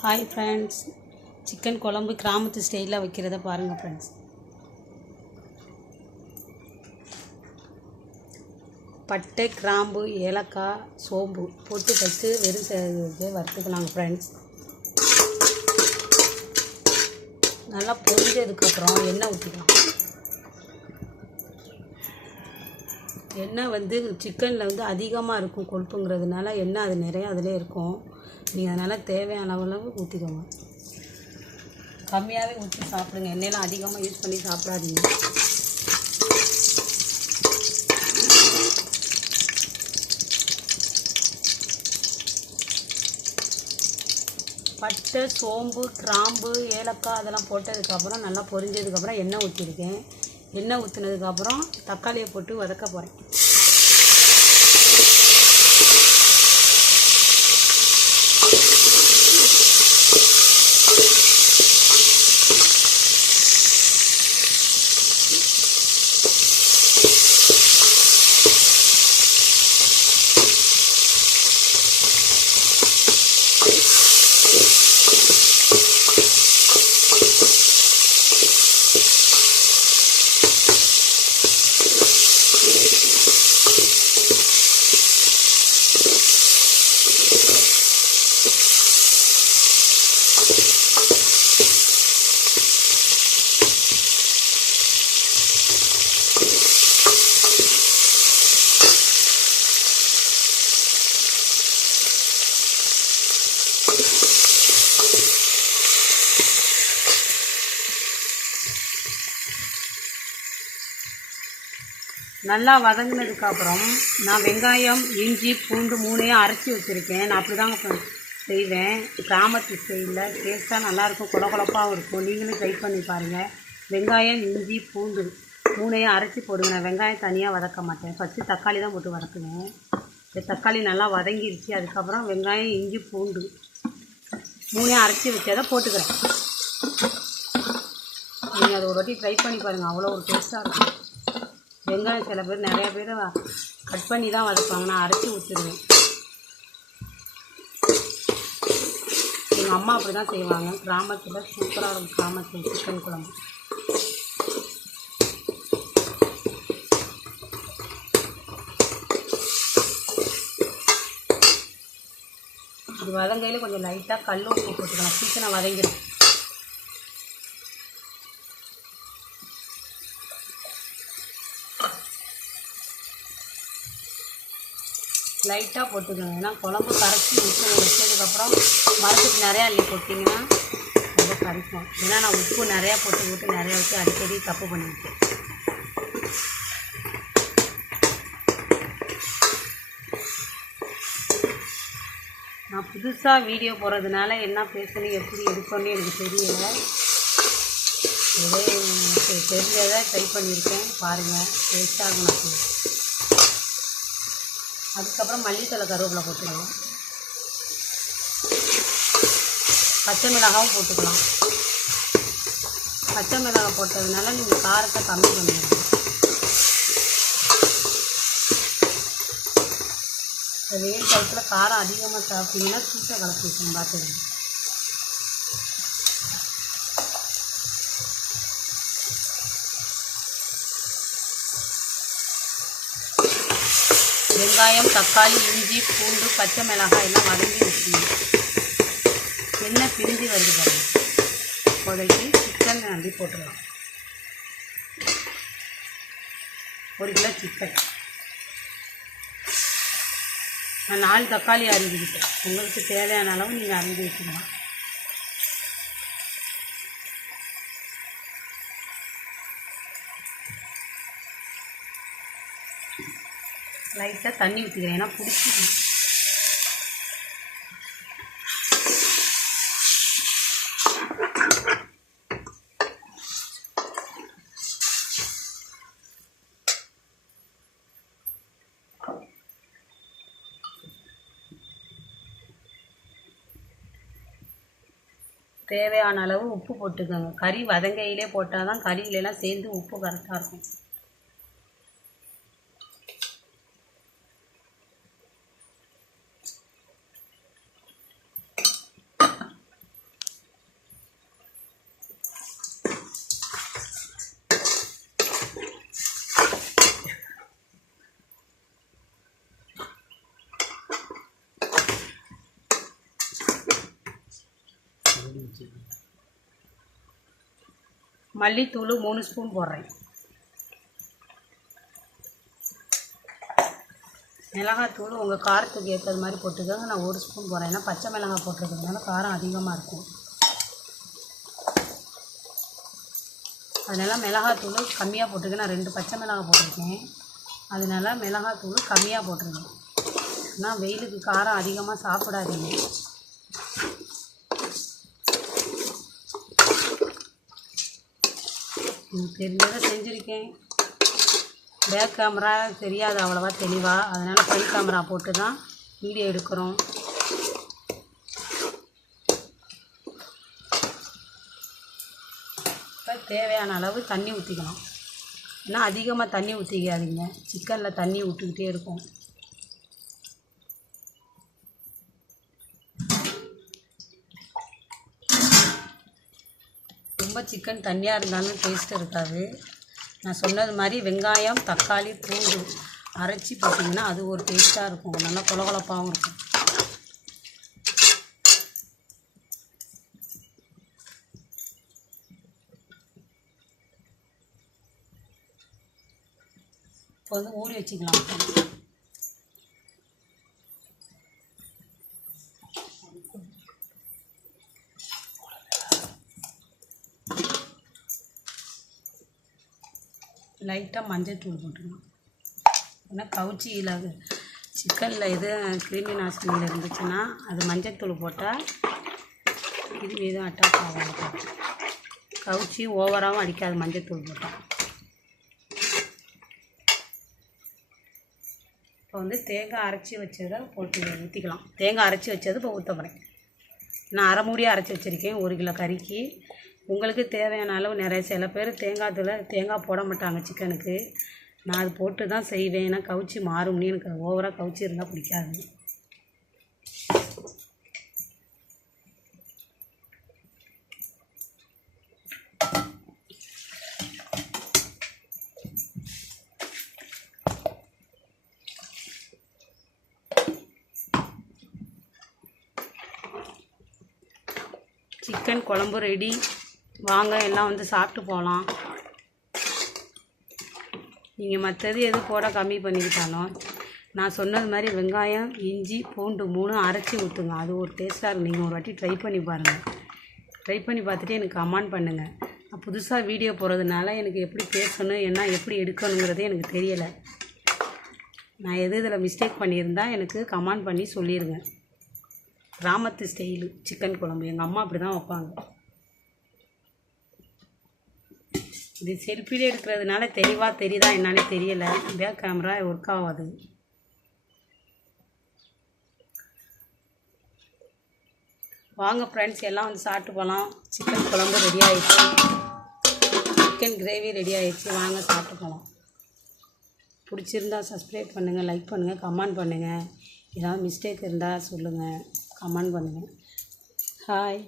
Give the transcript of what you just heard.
Hi friends, chicken குழம்பு கிராமத்து ஸ்டைலில் வைக்கிறத பாருங்கள் ஃப்ரெண்ட்ஸ். பட்டை, கிராம்பு, ஏலக்காய், சோம்பு போட்டு ஃபஸ்ட்டு வெறும் வறுத்துக்கலாங்க ஃப்ரெண்ட்ஸ். நல்லா பொரிஞ்சதுக்கப்புறம் எண்ணெய் ஊற்றிக்கலாம். எண்ணெய் சிக்கனில் அதிகமாக இருக்கும் கொழுப்புங்கிறதுனால எண்ணெய் அது நிறையா அதிலே இருக்கும். நீங்கள் அதனால் தேவையான அளவு ஊற்றிக்கோங்க. கம்மியாகவே ஊற்றி சாப்பிடுங்க. எண்ணெயெலாம் அதிகமாக யூஸ் பண்ணி சாப்பிடாதீங்க. பட்டை, சோம்பு, கிராம்பு, ஏலக்காய் அதெல்லாம் போட்டதுக்கப்புறம் நல்லா பொரிஞ்சதுக்கப்புறம் எண்ணெய் ஊற்றிருக்கேன். எண்ணெய் ஊற்றினதுக்கப்புறம் தக்காளியை போட்டு வதக்க போகிறேன். நல்லா வதங்கினதுக்கப்புறம் நான் வெங்காயம், இஞ்சி, பூண்டு 3ஐயும் அரைச்சி வச்சுருக்கேன். நான் அப்படி தாங்க செய்வேன். கிராமத்து ஸ்டைலில் டேஸ்ட்டாக நல்லாயிருக்கும், கொலகொலப்பாகவும் இருக்கும். நீங்களும் ட்ரை பண்ணி பாருங்கள். வெங்காயம், இஞ்சி, பூண்டு 3ஐயும் அரைச்சி போடுங்க. நான் வெங்காயம் தனியாக வதக்க மாட்டேன். ஃபஸ்ட்டு தக்காளி தான் போட்டு வதக்குவேன். தக்காளி நல்லா வதங்கிடுச்சு. அதுக்கப்புறம் வெங்காயம், இஞ்சி, பூண்டு 3ஐயும் அரைச்சி வச்சதை போட்டுக்கிறேன். நீங்கள் அதை ஒரு வாட்டி ட்ரை பண்ணி பாருங்கள். அவ்வளோ ஒரு டேஸ்ட்டாக இருக்கும். வெங்காயம் சில பேர் நிறையா பேர் கட் பண்ணி தான் வதப்பாங்க. நான் அரைச்சி ஊற்றிடுவேன். எங்கள் அம்மா அப்படி தான் செய்வாங்க. கிராமத்தில் சூப்பராக இருக்கும் கிராமத்தில் சிக்கன் குழம்பு. இது வதங்கையில் கொஞ்சம் லைட்டாக கல் உப்பு போட்டுக்கலாம். சீக்கிரம் வதங்கிடும். லைட்டாக போட்டுக்கோங்க. ஏன்னா குழம்பு கரைச்சி வச்சதுக்கப்புறம் மரத்துக்கு நிறையா அள்ளி போட்டிங்கன்னா ரொம்ப கரைக்கும். ஏன்னா நான் உப்பு நிறையா போட்டு நிறையா வச்சு அடிக்கடி தப்பு பண்ணிவிட்டேன். நான் புதுசாக வீடியோ போடுறதுனால என்ன பேசணும், எப்படி எடுக்கணும்னு எனக்கு தெரியலை. ஏதோ தெரிஞ்சதை ட்ரை பண்ணியிருக்கேன். பாருங்கள், டேஸ்ட்டாக இருக்கும். நான் அதுக்கப்புறம் மல்லித்தலை, கருவேப்பிலை போட்டுக்கலாம். பச்சை மிளகாவும் போட்டுக்கலாம். பச்சை மிளகாய் போட்டதுனால நீங்கள் காரத்தை கம்மி பண்ணிடுங்க. இந்த வெயில் காலத்தில் காரம் அதிகமாக சாப்பிட்டீங்கன்னா சூட்டை கலப்பி வச்சுங்க. பார்த்துக்கணும். வெங்காயம், தக்காளி, இஞ்சி, பூண்டு, பச்சை மிளகாய் எல்லாம் வதங்கி வச்சுக்கணும். எண்ணெய் பிரிஞ்சு வருது பாருங்க. இப்போதைக்கு சிக்கன் அள்ளி போட்டுடலாம். 1 கிலோ சிக்கன். நான் 4 தக்காளி அரிஞ்சுக்கிட்டேன். உங்களுக்கு தேவையான அளவு நீங்கள் அரிஞ்சு வச்சுக்கலாம். லைட்டாக தண்ணி ஊற்றிக்கிறேன். ஏன்னா பிடிச்சி தேவையான அளவு உப்பு போட்டுக்கோங்க. கறி வதங்கையிலே போட்டால் தான் கறியிலலாம் சேர்ந்து உப்பு கரெக்டாக இருக்கும். மல்லித்தூள் 3 ஸ்பூன் போடுறேன். மிளகாத்தூள் உங்கள் காரத்துக்கு ஏற்றது மாதிரி போட்டுக்கோங்க. நான் 1 ஸ்பூன் போடுறேன். ஏன்னா பச்சை மிளகாய் போட்டிருக்கிறதுனால காரம் அதிகமாக இருக்கும். அதனால் மிளகாத்தூள் கம்மியாக போட்டுருக்கேன். நான் 2 பச்சை மிளகாய் போட்டிருக்கேன். அதனால மிளகாத்தூள் கம்மியாக போட்டிருக்கேன். ஆனால் வெயிலுக்கு காரம் அதிகமாக சாப்பிடாதீங்க. தெரிஞ்சதை செஞ்சுருக்கேன். பேக் கேமரா தெரியாது அவ்வளோவா தெளிவாக, அதனால் ஃப்ரண்ட் கேமரா போட்டு தான் வீடியோ எடுக்கிறோம். இப்போ தேவையான அளவு தண்ணி ஊற்றிக்கணும். ஏன்னா அதிகமாக தண்ணி ஊற்றிக்காதீங்க, சிக்கனில் தண்ணி விட்டுக்கிட்டே இருக்கும். ரொம்ப சிக்கன் தண்ணியாக இருந்தாலும் டேஸ்ட் இருக்காது. நான் சொன்னது மாதிரி வெங்காயம், தக்காளி, பூண்டு அரைச்சி போட்டிங்கன்னா அது ஒரு டேஸ்ட்டாக இருக்கும். நல்லா கொலகொலப்பாகவும் இருக்கும். இப்போ வந்து ஊறி வச்சுக்கலாம். லைட்டாக மஞ்சள் தூள் போட்டுக்கலாம். ஏன்னா கவுச்சியில் சிக்கனில் எது கிருமி நாசினியில் இருந்துச்சுன்னா அது மஞ்சள் தூள் போட்டால் இது எதுவும் அட்டாக் ஆகாது. கவுச்சி ஓவராகவும் அடிக்காது மஞ்சள் தூள் போட்டால். இப்போ வந்து தேங்காய் அரைச்சி வச்சதை போட்டு ஊற்றிக்கலாம். தேங்காய் அரைச்சி வச்சது இப்போ ஊற்ற போகிறேன். நான் அரை மூடியாக அரைச்சி வச்சுருக்கேன் 1 கிலோ கறிக்கு. உங்களுக்கு தேவையான அளவு நிறைய, சில பேர் தேங்காய் போட மாட்டாங்க சிக்கனுக்கு. நான் அது போட்டு தான் செய்வேன். ஏன்னா கவுச்சி மாறும்னு எனக்கு ஓவராக கவுச்சி இருந்தால் பிடிக்காது. சிக்கன் குழம்பு ரெடி. வாங்க எல்லாம் வந்து சாப்பிட்டு போகலாம். நீங்கள் மற்றது எது போட கம்மி பண்ணிக்கிட்டாலும் நான் சொன்னது மாதிரி வெங்காயம், இஞ்சி, பூண்டு 3 அரைச்சி ஊற்றுங்க. அது ஒரு டேஸ்ட்டாக இருக்கும். நீங்கள் ஒரு வாட்டி ட்ரை பண்ணி பாருங்கள். ட்ரை பண்ணி பார்த்துட்டு எனக்கு கமெண்ட் பண்ணுங்கள். நான் புதுசாக வீடியோ போடுறதுனால எனக்கு எப்படி பேசணும், என்ன எப்படி எடுக்கணுங்கிறதே எனக்கு தெரியலை. நான் இதில் மிஸ்டேக் பண்ணியிருந்தால் எனக்கு கமெண்ட் பண்ணி சொல்லிடுங்க. கிராமத்து ஸ்டைலு சிக்கன் குழம்பு எங்கள் அம்மா அப்படி தான் வைப்பாங்க. இது செல்ஃபிலே எடுக்கிறதுனால தெளிவாக தெரியுதா என்னன்னே தெரியலை. பேக் கேமரா ஒர்க் ஆகாது. வாங்க ஃப்ரெண்ட்ஸ் எல்லாம் வந்து சாப்பிட்டு போகலாம். சிக்கன் குழம்பு ரெடி ஆகிடுச்சு. சிக்கன் கிரேவி ரெடி ஆகிடுச்சு. வாங்க சாப்பிட்டு போகலாம். பிடிச்சிருந்தா சப்ஸ்கிரைப் பண்ணுங்கள், லைக் பண்ணுங்கள், கமெண்ட் பண்ணுங்கள். ஏதாவது மிஸ்டேக் இருந்தால் சொல்லுங்கள், கமெண்ட் பண்ணுங்கள். ஹாய்.